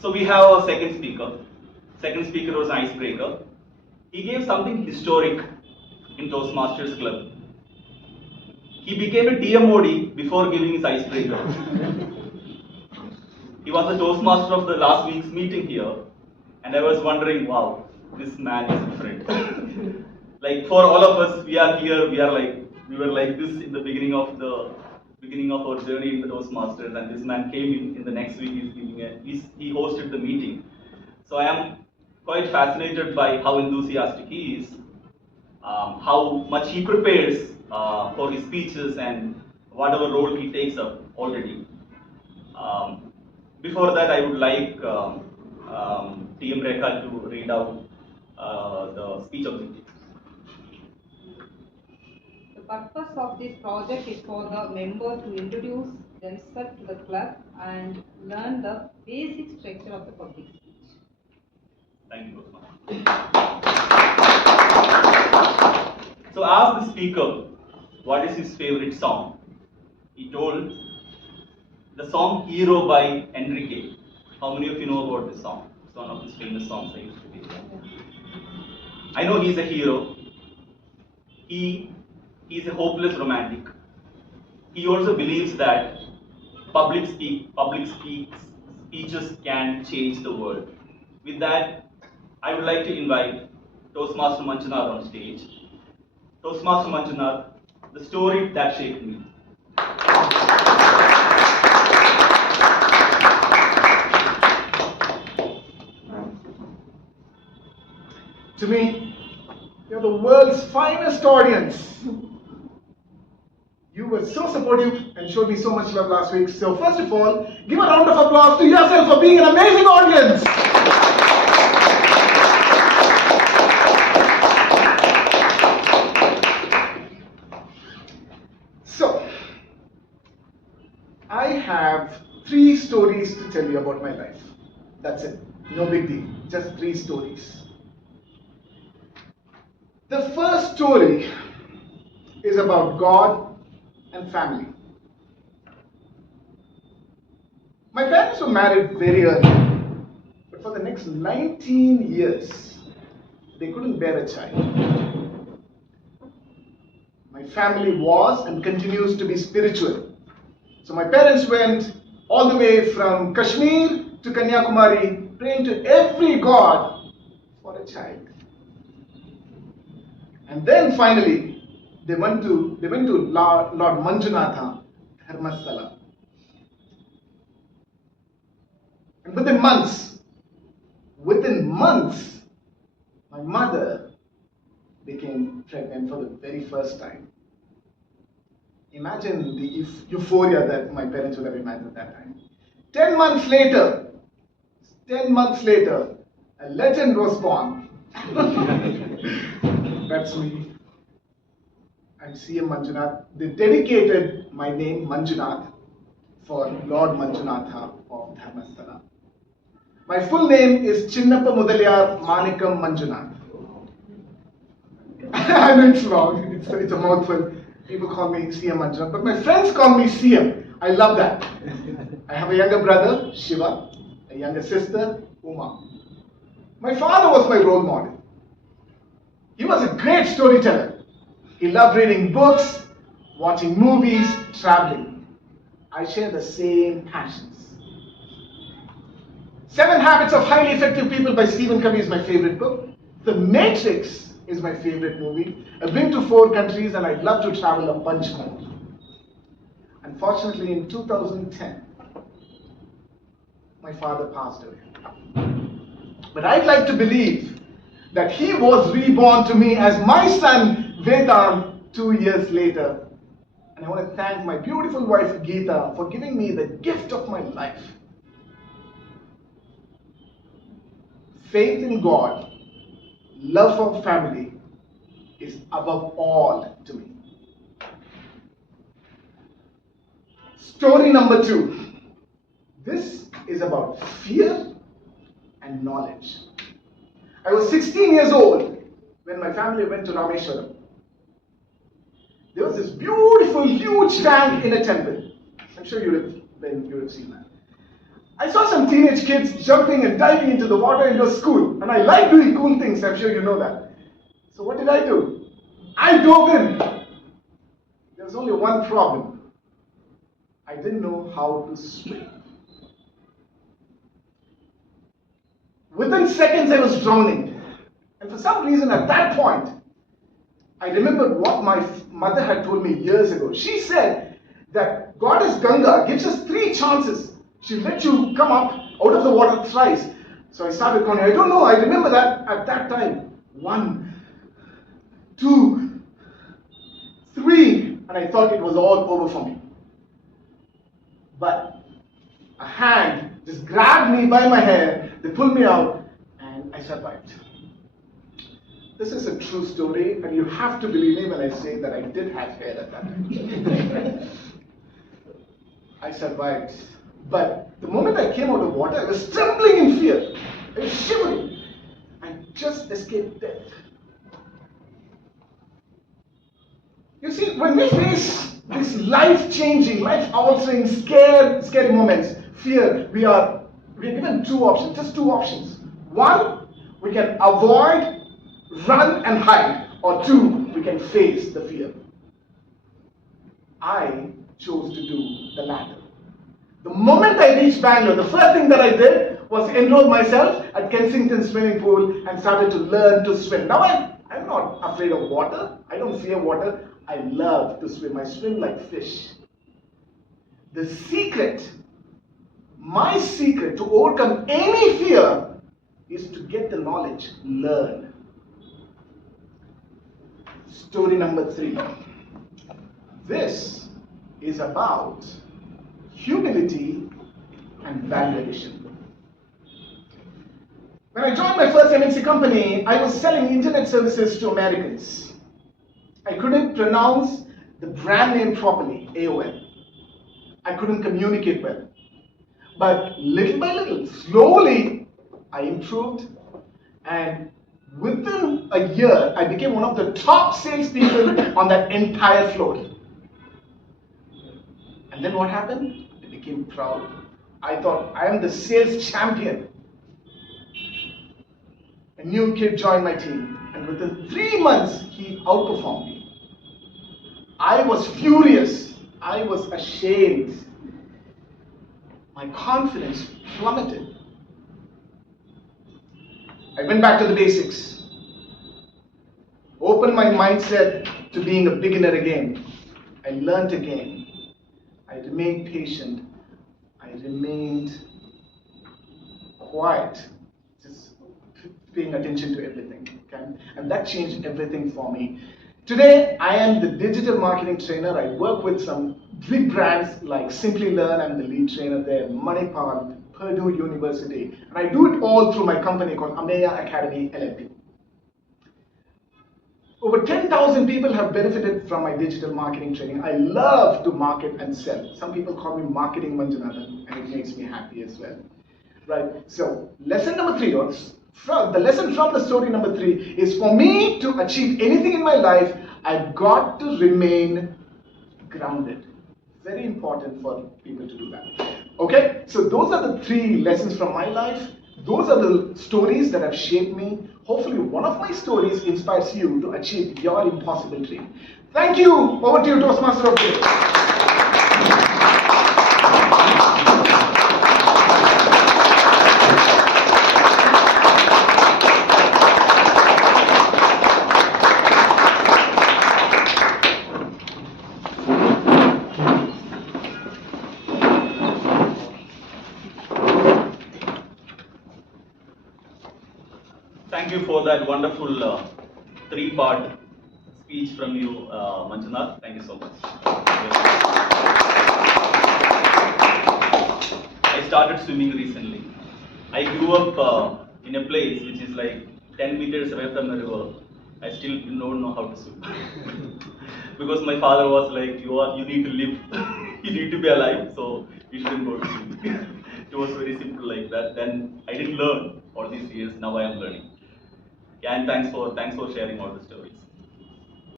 So we have a second speaker. Second speaker was an icebreaker. He gave something historic in Toastmasters Club. He became a TMOD before giving his icebreaker. He was the Toastmaster of the last week's meeting here, and I was wondering, wow, this man is different. Like for all of us, we are here. We were like this in the beginning of our journey in the Toastmasters, and this man came in the next week. He hosted the meeting. So I am quite fascinated by how enthusiastic he is, how much he prepares for his speeches and whatever role he takes up already. Before that, I would like TM Rekha to read out the speech objectives. The purpose of this project is for the member to introduce themselves to the club and learn the basic structure of the public speech. Thank you, Gosman. So ask the speaker what is his favorite song. He told the song Hero by Enrique. How many of you know about this song? It's one of his famous songs I used to play. I know he's a hero. He's a hopeless romantic. He also believes that public speeches can change the world. With that, I would like to invite Toastmaster Manjunath on stage. Toastmaster Manjunath, the story that shaped me. To me, you're the world's finest audience. You were so supportive and showed me so much love last week. So first of all, give a round of applause to yourself for being an amazing audience. So, I have 3 stories to tell you about my life. That's it. No big deal. Just 3 stories. The first story is about God and family. My parents were married very early, but for the next 19 years, they couldn't bear a child. My family was and continues to be spiritual. So my parents went all the way from Kashmir to Kanyakumari, praying to every god for a child. And then finally, they went to Lord Manjunath, Dharmasthala. And within months, my mother became pregnant for the very first time. Imagine the euphoria that my parents would have imagined at that time. 10 months later, a legend was born. That's me. I'm CM Manjunath. They dedicated my name Manjunath for Lord Manjunath of Dharmasthala. My full name is Chinnappa Mudaliyar Manikam Manjunath. I know it's long, it's a mouthful. People call me CM Manjunath, but my friends call me CM. I love that. I have a younger brother, Shiva, a younger sister, Uma. My father was my role model. He was a great storyteller. He loved reading books, watching movies, traveling. I share the same passions. 7 Habits of Highly Effective People by Stephen Covey is my favorite book. The Matrix is my favorite movie. I've been to 4 countries and I'd love to travel a bunch more. Unfortunately, in 2010, my father passed away. But I'd like to believe that he was reborn to me as my son Vedant 2 years later. And I want to thank my beautiful wife Geeta for giving me the gift of my life. Faith in God, love for family is above all to me. Story number 2. This is about fear and knowledge. I was 16 years old when my family went to Rameshwaram. There was this beautiful, huge tank in a temple. I'm sure you would have seen that. I saw some teenage kids jumping and diving into the water. It was cool. And I like doing cool things. I'm sure you know that. So what did I do? I dove in. There was only one problem. I didn't know how to swim. Within seconds, I was drowning. And for some reason, at that point, I remembered what my mother had told me years ago. She said that Goddess Ganga gives us 3 chances. She'll let you come up out of the water thrice. So I started counting. I don't know, I remember that at that time. 1, 2, 3. And I thought it was all over for me. But a hand just grabbed me by my hair, they pulled me out, and I survived. This is a true story, and you have to believe me when I say that I did have hair at that time. I survived. But the moment I came out of water, I was trembling in fear. I was shivering. I just escaped death. You see, when we face these life-changing, life-altering, scary moments, fear, we are given 2 options, just 2 options. 1, we can avoid, run and hide. Or 2, we can face the fear. I chose to do the latter. The moment I reached Bangalore, the first thing that I did was enroll myself at Kensington swimming pool and started to learn to swim. Now I'm not afraid of water. I don't fear water. I love to swim. I swim like fish. The secret, my secret to overcome any fear is to get the knowledge, learn. Story number 3. This is about humility and value addition. When I joined my first MNC company, I was selling internet services to Americans. I couldn't pronounce the brand name properly, AOL. I couldn't communicate well. But little by little, slowly, I improved, and within a year, I became one of the top salespeople on that entire floor. And then what happened? I became proud. I thought, I am the sales champion. A new kid joined my team, and within 3 months, he outperformed me. I was furious. I was ashamed. My confidence plummeted. I went back to the basics. Opened my mindset to being a beginner again. I learned again. I remained patient. I remained quiet, just paying attention to everything. Okay? And that changed everything for me. Today, I am the digital marketing trainer. I work with some big brands like Simply Learn. I'm the lead trainer there, Manipal, Purdue University. And I do it all through my company called Ameya Academy LLP. Over 10,000 people have benefited from my digital marketing training. I love to market and sell. Some people call me Marketing Manjunath, and it makes me happy as well. Right? So, lesson number 3, the lesson from the story number 3 is, for me to achieve anything in my life, I've got to remain grounded. Very important for people to do that. Okay? So those are the 3 lessons from my life. Those are the stories that have shaped me. Hopefully one of my stories inspires you to achieve your impossible dream. Thank you. Over to you, Toastmaster of the Day. Thank you for that wonderful 3-part speech from you, Manjunath. Thank you so much. I started swimming recently. I grew up in a place which is like 10 meters away from the river. I still don't know how to swim. Because my father was like, you need to live, you need to be alive, so you shouldn't go to swimming. It was very simple like that. Then I didn't learn all these years, now I am learning. Yeah, and thanks for sharing all the stories.